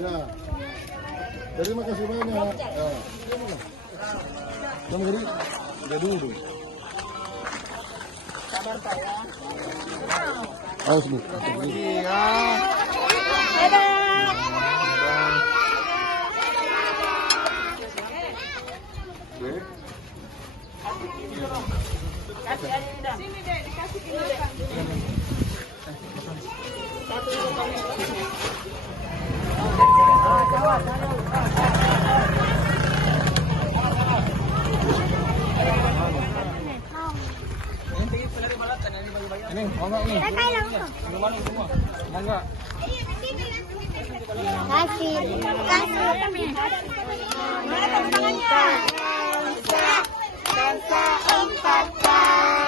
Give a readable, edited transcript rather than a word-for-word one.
Ya. Terima kasih banyak. Kamu jadi? Jadi dulu. Sabar Pak ya. Ayo Bu. Iya. Dadah. Kasih aja dah. Sini deh, dikasih ini deh. Satu dulu kami. Ini, mau nggak nih? Minuman semua. Mau nggak? Kasih. Bangsa 4